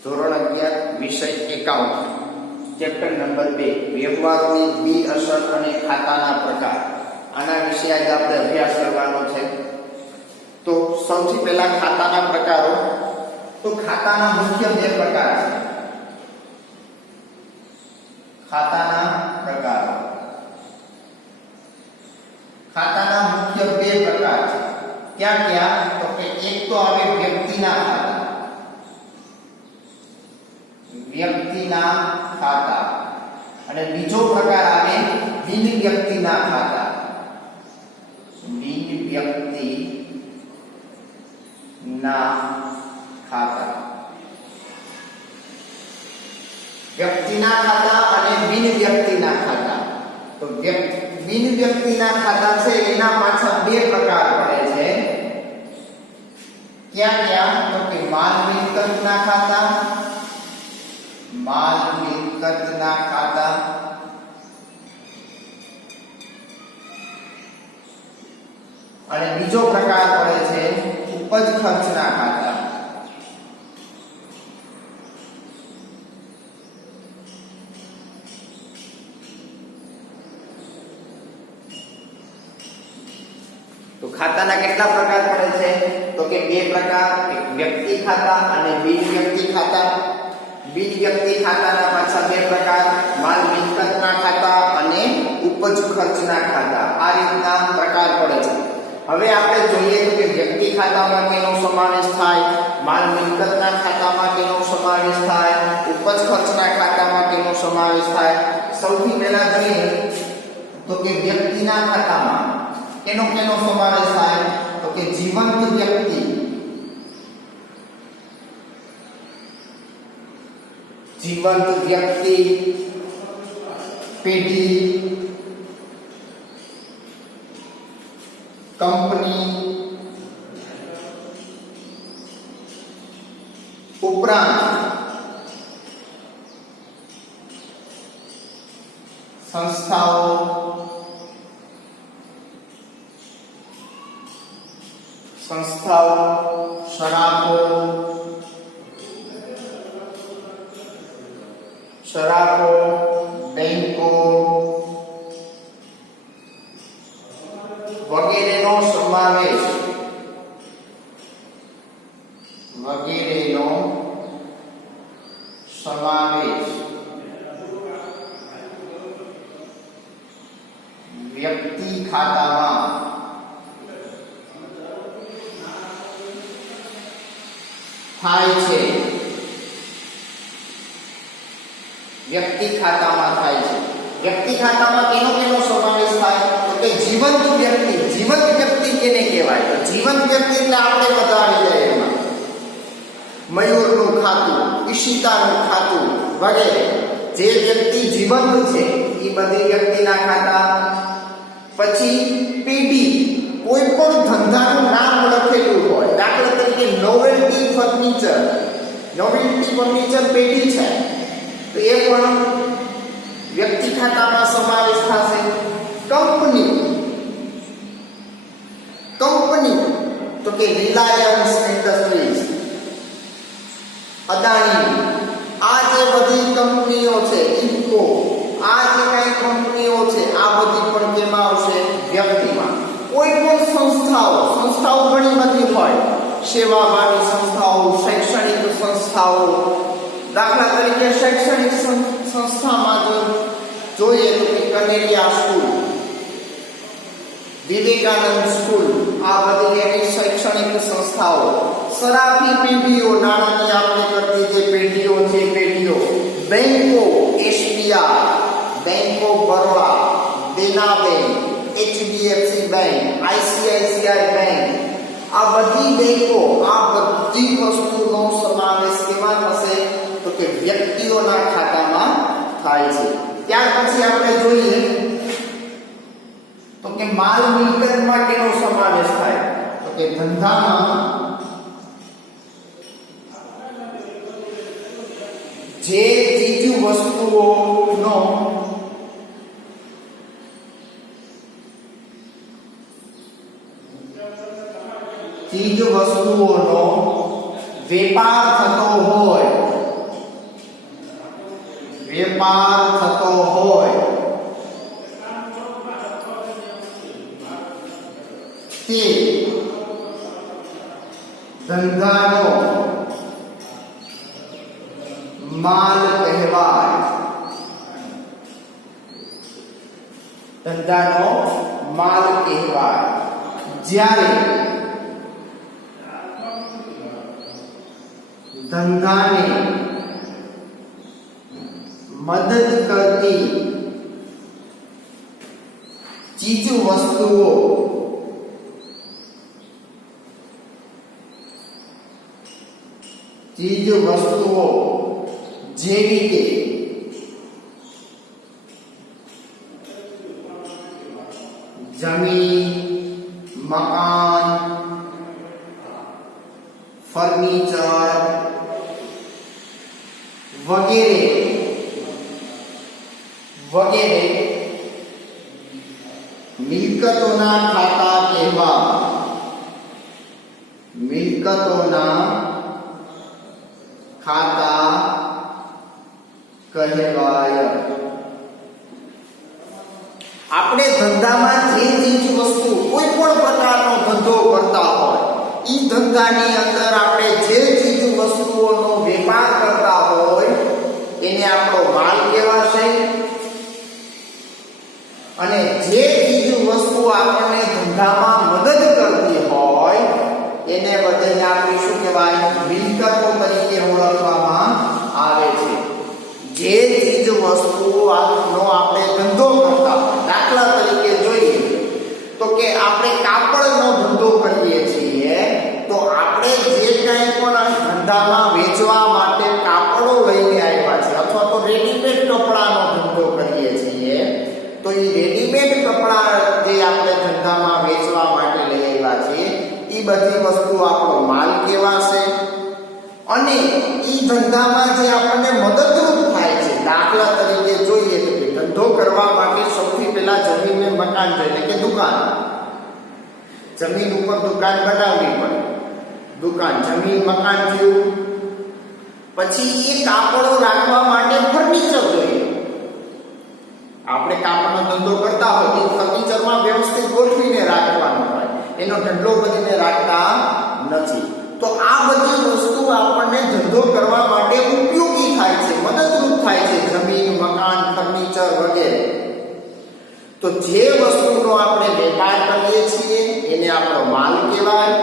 ધોરણ 11 વિષય account chapter number 2 વ્યવહારોની બી અસર અને ખાતાના પ્રકાર. આના વિશે આજે આપણે અભ્યાસ કરવાનો છે. તો સૌથી પહેલા ખાતાના પ્રકારો. તો ખાતાના મુખ્ય બે પ્રકાર છે. ખાતાના પ્રકારો. ખાતાના મુખ્ય બે પ્રકાર છે. ક્યાં ક્યાં? તો કે એક તો આવે વ્યક્તિના ખાતા. વ્યક્તિના ખાતા અને બીજો પ્રકાર આવે બિન વ્યક્તિના ખાતા. બિન વ્યક્તિના ખાતા. વ્યક્તિના ખાતા અને બિન વ્યક્તિના ખાતા. તો બિન વ્યક્તિના ખાતા છે એના પાછળ બે પ્રકાર પડે છે. ક્યાં ક્યાં? તો કે માલ મિલકતના ખાતા. માલ મિલકતના ખાતા અને બીજો પ્રકાર પડે છે ઉપજ ખર્ચના ખાતા. તો ખાતાના કેટલા પ્રકાર પડે છે? તો કે બે પ્રકાર, એક વ્યક્તિ ખાતા અને બિન વ્યક્તિ ખાતા. બિન વ્યક્તિ ખાતાના પાછા બે પ્રકાર, માલ મિલકતના ખાતા અને ઉપજ ખર્ચના ખાતા. આ રીતના પ્રકાર પડે છે. હવે આપણે જોઈએ તો કે વ્યક્તિ ખાતામાં કેનો સમાવેશ થાય, માલ મિલકતના ખાતામાં કેનો સમાવેશ થાય, ઉપજ ખર્ચના ખાતામાં કેનો સમાવેશ થાય. સૌથી પહેલા જોઈએ તો કે વ્યક્તિના ખાતામાં કેનો સમાવેશ થાય? તો કે જીવંત વ્યક્તિ. જીવંત વ્યક્તિ, પેઢી, કંપની, ઉપરાંત સંસ્થાઓ, શરાબો, બેંકો વગેરેનો સમાવેશ વ્યક્તિ ખાતામાં થાય છે. વ્યક્તિ ખાતામાં થાય છે. વ્યક્તિ ખાતામાં કેનો સમાવેશ થાય? તો કે જીવંત વ્યક્તિ. જીવંત વ્યક્તિ કેને કહેવાય? તો જીવંત વ્યક્તિ એટલે આપણે બધા આવી જાય એમાં. મયુરનું ખાતું, ઈશિતાનું ખાતું વગેરે. જે વ્યક્તિ જીવંત છે એ બધી વ્યક્તિના ખાતા. પછી પેઢી, કોઈ પણ ધંધાનું નામ લખેલું હોય, દાખલા તરીકે નોવેલ્ટી ફર્નિચર પેઢી છે તો એ પણ વ્યક્તિ ખાતામાં સમાવેશ થશે. કંપની તો કે રિલાયન્સ ઇન્ડસ્ટ્રીઝ, અદાણી, આ જે બધી કંપનીઓ છે, ઇફકો, આ જે કઈ કંપનીઓ છે આ બધી પણ કેમાં આવશે? વ્યક્તિમાં. કોઈ પણ સંસ્થાઓ ઘણી બધી હોય, સેવાભાવી સંસ્થાઓ, શૈક્ષણિક સંસ્થાઓ. દાખલા તરીકે શૈક્ષણિક સંસ્થામાં જોઈએ તો કે કનેરિયા સ્કૂલ, વિવેકાનંદ સ્કૂલ, આ બધી એવી શૈક્ષણિક સંસ્થાઓ. સરાફી પેઢીઓ, નાણાંની આપણે કરતી જે પેઢીઓ છે પેઢીઓ. બેંકો, SBI, bank of Baroda, Dena bank, HDFC bank, ICICI bank, આ બધી બેંકો, આ બધી વસ્તુનો સમાવેશ કેમાં થશે? તો કે વ્યક્તિઓના ખાતામાં થાય છે. ત્યાર પછી આપણે જોઈએ તો કે માલ મિલકતમાં કેનો સમાવેશ થાય? તો કે ધંધામાં જે ચીજ વસ્તુઓનો વેપાર થતો હોય વેપાર થતો હોય તે ધંધાનો માલ કહેવાય. ધંધાનો માલ કહેવાય. જ્યારે ધંધાને મદદ કરતી ચીજ વસ્તુઓ જેવી કે જમીન, મકાન, ફર્નિચર વગેરે વગેરે મિલકતોના ખાતા કહેવાય. મિલકતોના ખાતા કહેવાય. આપણે ધંધામાં જે ચીજ વસ્તુ કોઈ પણ પ્રકારનો ધંધો કરતા હોય એ ધંધાની અંદર આપણે જે ચીજ વસ્તુઓનો વેપાર કરતા હોય એને આપણો માલ કહેવાશે. અને જે ચીજ વસ્તુ આપણને ધંધામાં મદદ કરતી હોય એને બધાને આપણે શું કહેવાય? મિલકતો તરીકે ઓળખવામાં આવે છે. જે ચીજ વસ્તુનો આપણે ધંધો કરતા હોય, દાખલા તરીકે જોઈએ તો કે આપણે કાપડનો ધંધો કરીએ છીએ તો આપણે જે કંઈ પણ ધંધામાં વેચવા માટે કાપડો લઈને આવ્યા છે અથવા તો રેડીમેડ કપડાનો ધંધો કરીએ છીએ તો એ રેડીમેડ કપડા જે આપણે ધંધામાં વેચવા માટે લઈ આવ્યા છીએ એ બધી વસ્તુ આપણો માલ કહેવાશે. અને એ ધંધામાં જે આપણને મદદરૂપ થાય છે, દાખલા તરીકે જોઈએ તો કે ધંધો કરવા માટે સૌથી પહેલા જમીન ને મકાન જોઈએ કે દુકાન. જમીન ઉપર દુકાન બનાવવી પડે. દુકાન, જમીન, મકાન થયું. પછી એ કાપડો રાખવા માટે ફર્નિચર જોઈએ. આપણે કાપડનો ધંધો કરતા હોય તો ફર્નિચરમાં વ્યવસ્થિત ગોઠવીને રાખવાનું હોય, એનો ઢગલો કરીને રાખતા નથી. તો આ બધી વસ્તુ આપણને ધંધો કરવા માટે ઉપયોગી થાય છે, મદદરૂપ થાય છે. જમીન, મકાન, ફર્નિચર વગેરે. તો જે વસ્તુનો આપણે વેપાર કરીએ છીએ એને આપણો માલ કહેવાય.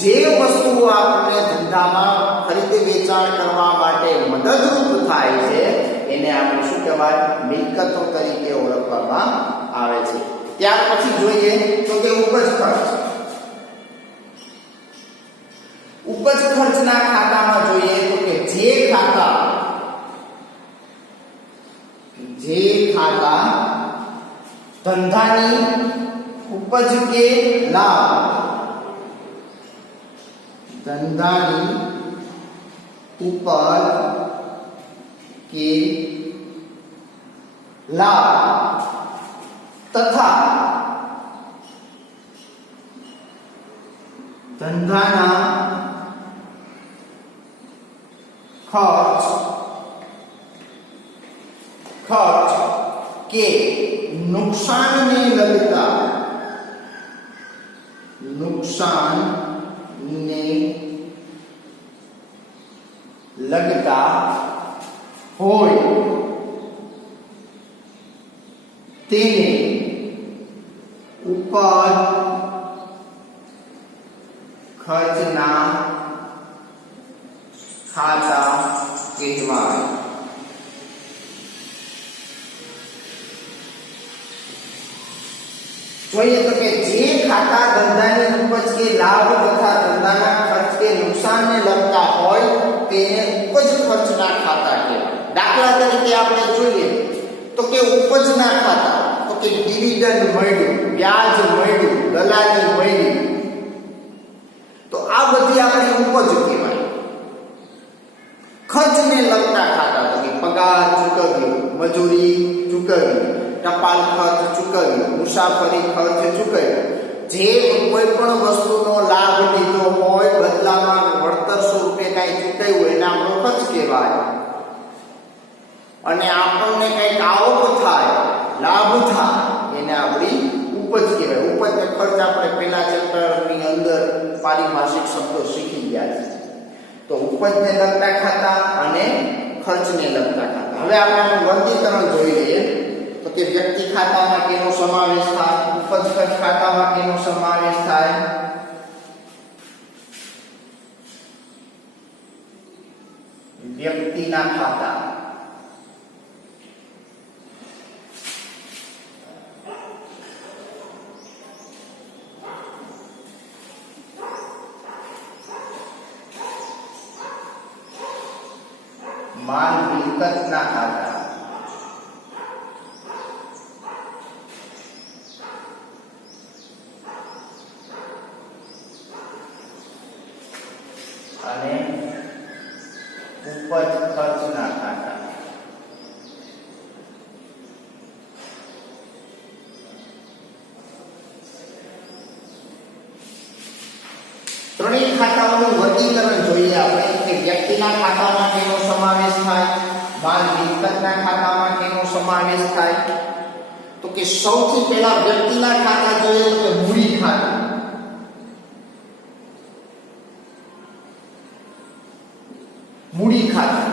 જે વસ્તુઓ આપણને ધંધામાં ખરીદ વેચાણ કરવા માટે મદદરૂપ થાય છે એને આપણે શું કહેવાય? મિલકતો તરીકે ઓળખવામાં આવે છે. ત્યાર પછી જોઈએ તો કે ઉપજ ખર્ચ. ઉપજ ખર્ચના ખાતામાં જોઈએ તો કે જે ખાતા ધંધાની ઉપજ કે લાભ, ધંધાની ઉપજ કે લાભ તથા ધંધાના ખર્ચ કે નુકસાનને લગતા હોય તેને ઉપજ ખર્ચના ખાતા કહેવાય. જોઈએ તો કે જે ખાતા ધંધાની ઉપજ કે લાભ તથા ધંધાના ખર્ચ કે નુકસાનને લગતા હોય તેને ઉપજ ખર્ચના ખાતા કહેવાય. દાખલા તરીકે આપણે જોઈએ તો કે ઉપજના ખાતા તો કે ડિવિડન્ડ મળ્યું, વ્યાજ મળ્યું, દલાલી મળી, તો આ બધી આપણી ઉપજ કહેવાય. ખર્ચને લગતા ખાતા તો કે પગાર ચૂકવ્યો, મજૂરી ચૂકવી, ટપાલ ખર્ચ ચૂકવ્યો, મુસાફરી ખર્ચ ચૂકવ્યો, જે કોઈ પણ વસ્તુનો લાભ લીધો હોય બદલામાં વળતર સ્વરૂપે કાંઈ ચૂકવ્યું હોય એને આપણો ખર્ચ કહેવાય. અને આપણને કંઈક આવક થાય, લાભ થાય, એને આપણી ઉપજ કહેવાય. ઉપજ ખર્ચ આપણે પહેલા ચેપ્ટરની અંદર પારિભાષિક શબ્દો શીખી ગયા છે. તો ઉપજને લગતા ખાતા અને ખર્ચને લગતા ખાતા. હવે આપણે આનું વર્ગીકરણ જોઈ લઈએ. તો કે વ્યક્તિ ખાતામાં કેનો સમાવેશ થાય, ઉપજ ખર્ચ ખાતામાં કેનો સમાવેશ થાય, વ્યક્તિના ખાતા, માલ મિલકતના ખાતા, અને ઉપજ ખર્ચના ખાતા. ત્રણેય ખાતાઓનું વર્ગીકરણ જોઈએ આપણે કે વ્યક્તિના ખાતામાં કેનો સમાવેશ થાય, માલ મિલકતના ખાતામાં કેનો સમાવેશ થાય. તો કે સૌથી પહેલા વ્યક્તિના ખાતા જોઈએ તો કે મૂડી ખાતું. મૂડી ખાતું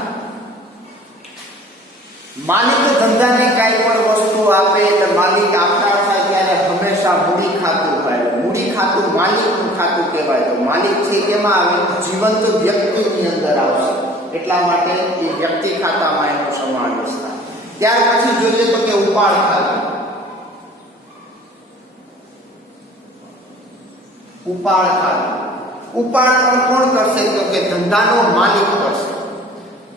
માલિક ધંધાને કઈ પણ વસ્તુ આપે એટલે માલિક આપતા થાય ત્યારે હંમેશા મૂડી ખાતું હોય. મૂડી ખાતું માલિકનું ખાતું કહેવાય. તો માલિક છે કેમાં આવે, જીવંત વ્યક્તિની અંદર આવશે. એટલા માટે એ વ્યક્તિ ખાતામાં એનો સમાવેશ થાય. ત્યાર પછી જોઈએ તો કે ઉપાડ ખાતું. ઉપાડ ખાતું, ઉપાડ પણ કોણ કરશે તો કે ધંધાનો માલિક કરશે.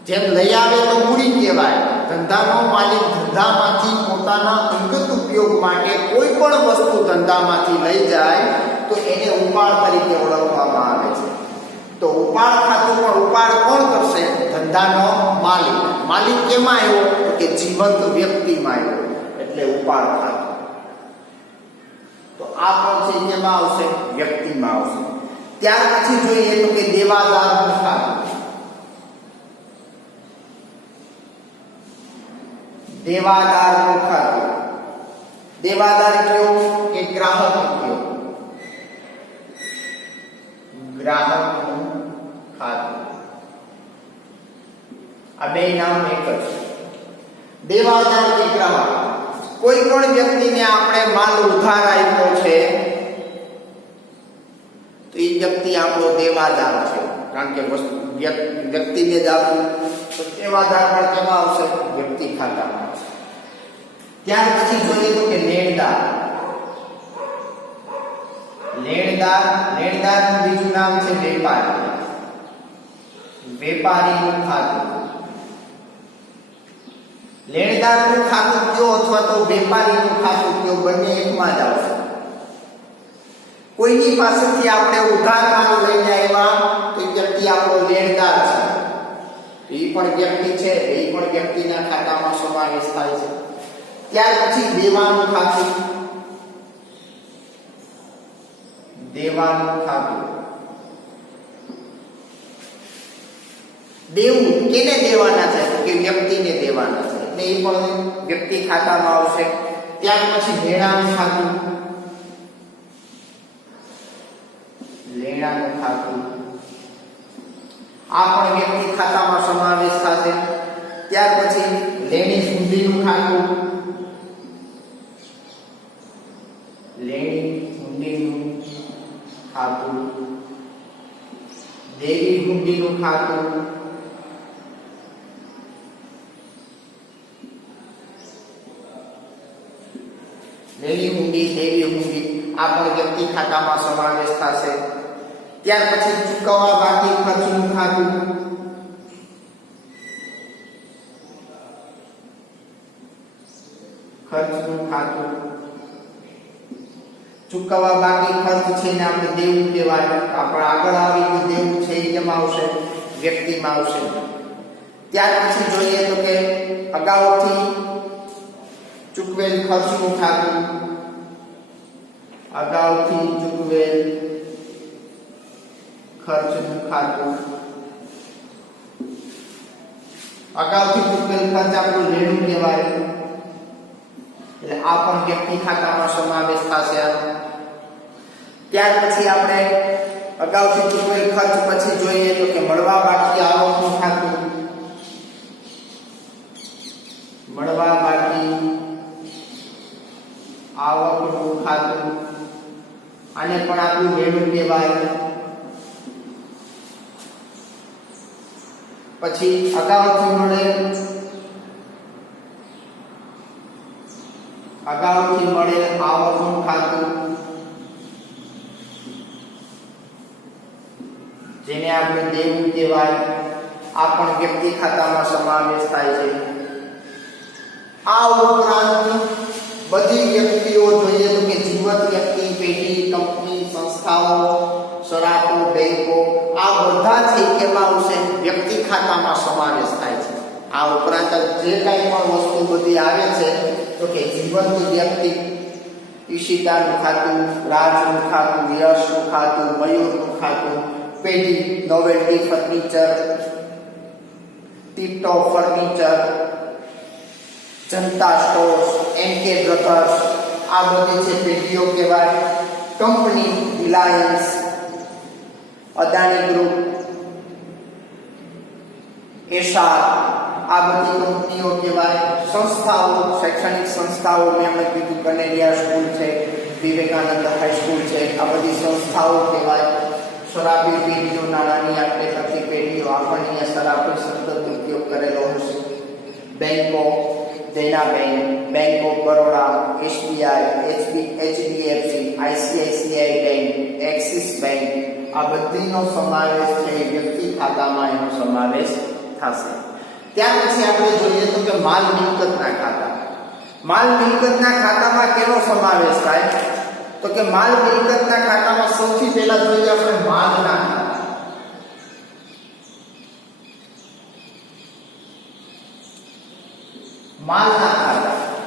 જેમ લઈ આવે તો મૂડી કહેવાય. ધંધાનો માલિક ધંધામાંથી પોતાના અંગત ઉપયોગ માટે કોઈ પણ વસ્તુ ધંધામાંથી લઈ જાય તો એને ઉપાડ તરીકે ઓળખવામાં આવે છે. તો ઉપાડ ખાતું પણ ઉપાડ કોણ કરશે, ધંધાનો માલિક. માલિક કેમાં આવ્યો તો કે જીવંત વ્યક્તિમાં આવ્યો, એટલે ઉપાડ ખાતું. તો આ પણ છે કેમાં આવશે, વ્યક્તિમાં આવશે. ત્યાર પછી જોઈએ તો કે દેવાદારનું ખાતું. દેવાદારનું ખાતું, દેવાદાર કયો કે ગ્રાહક કયો, ગ્રાહકનું ખાતું. આ બે નામ એક જ. દેવાદાર કે ગ્રાહક, કોઈ પણ વ્યક્તિને આપણે માલ ઉધાર આપ્યો છે તો એ વ્યક્તિ આપણો દેવાદાર છે. કારણ કે વ્યક્તિને જ આપ્યું તો દેવાદાર પણ કેમાં આવશે, વ્યક્તિ ખાતામાં આવશે. ત્યાર પછી જોઈએ તો કે લેણદાર. લેણદારનું બીજું નામ છે વેપારી. વેપારીનું ખાતું. લેણદારનું ખાતું કયો અથવા તો વેપારીનું ખાતું કયો, બંને એકમાં જ આવશે. કોઈની પાસેથી આપણે ઉધાર માલ લઈને આવ્યા તો વ્યક્તિ આપણો લેણદાર છે. એ પણ વ્યક્તિ છે, એ પણ વ્યક્તિના ખાતામાં સમાવેશ થાય છે. ત્યાર પછી દેવાનું ખાતું. દેવાનું ખાતું, દેવું કેને દેવાના છે તો કે વ્યક્તિને દેવાના છે, એટલે એ પણ વ્યક્તિ ખાતામાં આવશે. ત્યાર પછી લેણાનું ખાતું. લેણાનું ખાતું આ પણ વ્યક્તિ ખાતામાં સમાવેશ થશે. ત્યાર પછી લેણી હુંડીનું ખાતું. લેણી હુંડીનું ખાતું, દેવી હુંડીનું ખાતું, લેણી હુંડી, દેવી હુંડી આ પણ વ્યક્તિ ખાતામાં સમાવેશ થશે. ત્યાર પછી ચૂકવવા બાકી ખર્ચનું ખાતું. ખર્ચનું ખાતું, ચૂકવવા બાકી ખર્ચ છે ને આપણે દેવું કહેવાય. આપણે આગળ આવી ગયું દેવું છે એ કેમાં આવશે, વ્યક્તિમાં આવશે. ત્યાર પછી જોઈએ તો કે અગાઉથી ચૂકવેલ ખર્ચનું ખાતું. અગાઉથી ચૂકવેલ ખર્ચનું ખાતું. અગાઉથી ચૂકવેલ ખર્ચ આપણું લેણું કહેવાય, એટલે આ પણ વ્યક્તિ ખાતામાં સમાવેશ થશે. ત્યાર પછી આપણે અગાઉથી ચૂકવેલ ખર્ચ પછી જોઈએ તો કે મળવા બાકી આવકનું ખાતું, મળવા બાકી આવકનું ખાતું, આને પણ આપણું લેણું કહેવાય. પછી અગાઉથી મળેલ આવકનું ખાતું, જેને આપણે દેવું કહેવાય, આ પણ વ્યક્તિ ખાતામાં સમાવેશ થાય છે. આ ઉપરાંત બધી વ્યક્તિઓ જોઈએ તો કે જીવત વ્યક્તિ, પેઢી, કંપની, સંસ્થાઓ, સરાફો, બેંકો, આ બધા છે કેવા આવશે? વ્યક્તિ ખાતામાં સમાવેશ થાય છે. આ ઉપરાંત જે કાંઈ પણ વસ્તુ બધી આવે છે તો કે જીવંત વ્યક્તિ, ઈશિતાનું ખાતું, રાજનું ખાતું, યશનું ખાતું, મયુરનું ખાતું, પેઢી, નોવેલ્ટી ફર્નિચર, ટીપટોપ ફર્નિચર, જનતા સ્ટોર્સ, એનકે બ્રધર્સ, આ બધી છે પેઢીઓ કહેવાય. Company, Reliance, Adani group, Esha, આ બધી કંપનીઓ કહેવાય. સંસ્થાઓ, શૈક્ષણિક સંસ્થાઓ, મેં હમણાં કીધું કનેરિયા સ્કૂલ છે, વિવેકાનંદ હાઈસ્કૂલ છે, આ બધી સંસ્થાઓ કહેવાય. શરાબી પેઢીઓ, નાણાંની આટલે કરતી પેઢીઓ, આપણને શરાબી શબ્દ ઉપયોગ કરેલો હશે. બેંકો, Dena bank, bank of Baroda, SBI, HDFC, ICICI bank, Axis bank, આ બધીનો સમાવેશ છે વ્યક્તિ ખાતામાં, એનો સમાવેશ થશે. ત્યાર પછી આપણે જોઈએ તો કે માલ મિલકતના ખાતા. માલ મિલકતના ખાતામાં કેનો સમાવેશ થાય? તો કે માલ મિલકતના ખાતામાં સૌથી પહેલા જોઈએ આપણે માલના ખાતા.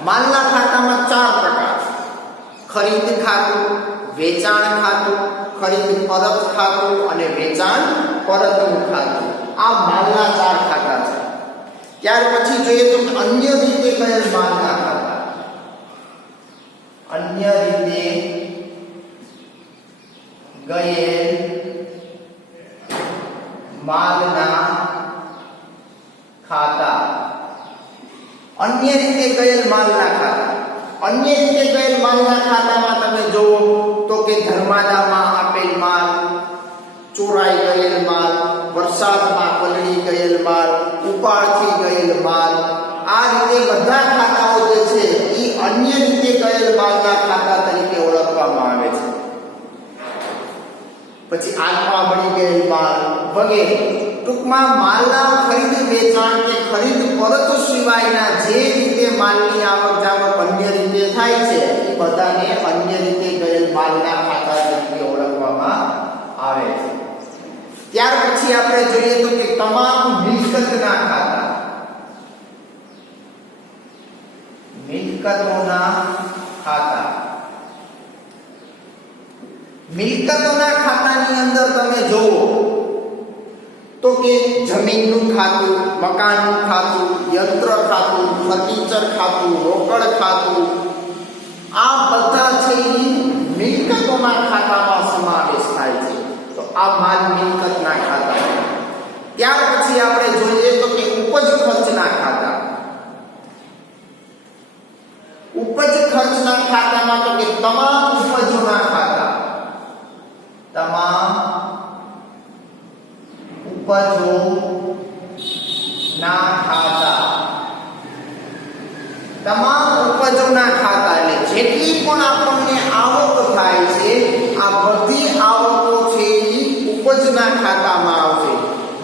માલના ખાતામાં 4 પ્રકાર: ખરીદ ખાતું, વેચાણ ખાતું, ખરીદ પરત ખાતું અને વેચાણ પરતનું ખાતું. આ માલના 4 ખાતા છે. ત્યાર પછી જોઈએ તો અન્ય રીતે કયેલ માલના ખાતા. અન્ય રીતે ગયેલ માલના ખાતા. અન્ય રીતે ગયેલ માલના ખાતા. અન્ય રીતે ગયેલ માલના ખાતામાં તમે જુઓ તો કે ધર્માદામાં આપેલ માલ, ચોરાઈ ગયેલ માલ, વરસાદમાં પલળી ગયેલ માલ, ઉપાડથી ગયેલ માલ, આ રીતે બધા ખાતાઓ જે છે એ અન્ય રીતે ગયેલ માલના ખાતા તરીકે ઓળખવામાં આવે છે. પછી આંખમાં બળી ગયેલ માલ વગેરે. ટૂંકમાં માલના ખરીદ વેચાણ કે ખરીદ પરત સિવાયના જે રીતે માલની આવક જાવક અન્ય રીતે થાય છે એ બધાને અન્ય રીતે ગયેલ માલના ખાતા તરીકે ઓળખવામાં આવે છે. ત્યાર પછી આપણે જોઈએ તો કે તમામ મિલકતના ખાતા. મિલકતોના ખાતા. મિલકતોના ખાતાની અંદર તમે જુઓ તો કે જમીનનું ખાતું, મકાનનું ખાતું, યંત્ર ખાતું, ફર્નિચર ખાતું, રોકડ ખાતું, આ બધા છે એ મિલકતોના ખાતામાં સમાવેશ થાય છે. તો આ માલ મિલકતના ખાતા. ત્યાર પછી આપણે જોઈએ તો કે ઉપજ ખર્ચના ખાતા. ઉપજ ખર્ચના ખાતામાં તો કે તમામ ઉપજોના ખાતા. તમામ ઉપજોના ખાતા. તમામ ઉપજોના ખાતા એટલે જેટલી પણ આપણને આવક થાય છે આ બધી આવકો છે એ ઉપજના ખાતામાં આવશે.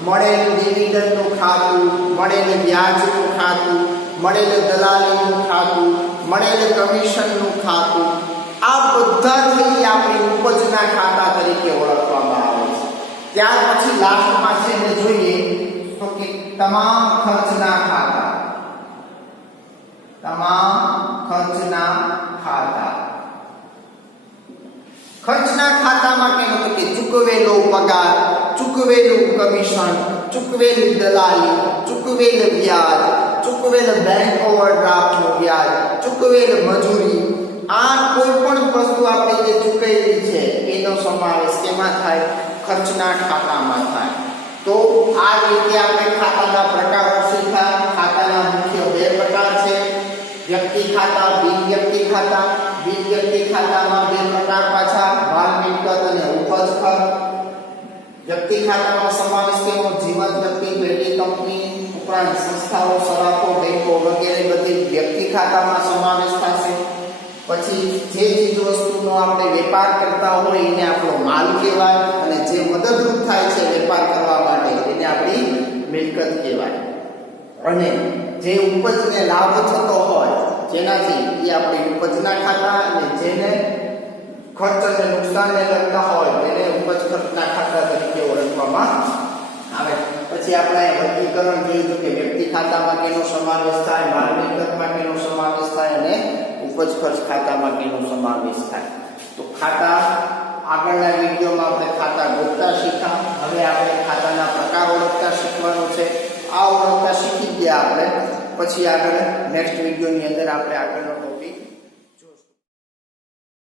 મળેલ ડિવિડન્ડનું ખાતું, મળેલ વ્યાજનું ખાતું, મળેલ દલાલીનું ખાતું, મળેલ કમિશનનું ખાતું, આ બધા છે એ આપણી ઉપજના ખાતા તરીકે ઓળખવામાં આવે છે. ત્યાર પછી લાસ્ટમાં છે ને જોઈએ તો કે તમામ ખર્ચના ખાતા. તમામ ખર્ચના ખાતા. ખર્ચના ખાતામાં કેમ તો કે ચૂકવેલો પગાર, ચૂકવેલું કમિશન, ચૂકવેલી દલાલી, ચૂકવેલ વ્યાજ, ચૂકવેલ બેંક ઓવરડ્રાફ્ટનું વ્યાજ, ચૂકવેલ મજૂરી, આ કોઈ પણ વસ્તુ આપણે જે ચૂકવેલી છે એનો સમાવેશ કેમાં થાય? ખર્ચના ખાતામાં થાય. તો આ રીતે આપણે ખાતાના પ્રકારો શીખ્યા. ખાતાના મુખ્ય બે પ્રકાર છે, વ્યક્તિ ખાતા, બિન વ્યક્તિ ખાતા. બિન વ્યક્તિ ખાતામાં બે પ્રકાર પાછા, માલ મિલકત અને ઉપજ ખર્ચ. વ્યક્તિ ખાતામાં સમાવેશ થયેલો જીવંત વ્યક્તિ, પેઢી, કંપની ઉપરાંત સંસ્થાઓ, સરાફો, બેંકો વગેરે બધી વ્યક્તિ ખાતામાં સમાવેશ થશે. પછી જે ચીજ વસ્તુનો આપણે વેપાર કરતા હોય એને આપણો માલ કહેવાય અને જે મદદરૂપ થાય છે વેપાર કરવા માટે એને આપણી મિલકત કહેવાય. અને જે ઉપજને લાભ થતો હોય જેનાથી એ આપણી ઉપજના ખાતા, અને જેને ખર્ચ અને નુકસાનને લગતા હોય તેને ઉપજ ખર્ચના ખાતા તરીકે ઓળખવામાં આવે. પછી આપણે વર્ગીકરણ જોયું હતું કે વ્યક્તિ ખાતામાં કેનો સમાવેશ થાય, માલ મિલકતમાં કેનો સમાવેશ થાય અને ઉપજ ખર્ચ ખાતામાં કેનો સમાવેશ થાય. તો ખાતા આગળના વિડીયોમાં આપણે ખાતા ગોખતા શીખ્યા. હવે આપણે ખાતાના પ્રકાર ઓળખતા શીખવાનું છે. આ ઓળખતા શીખી ગયા આપણે, પછી આગળ નેક્સ્ટ વિડીયોની અંદર આપણે આગળનો ટોપિક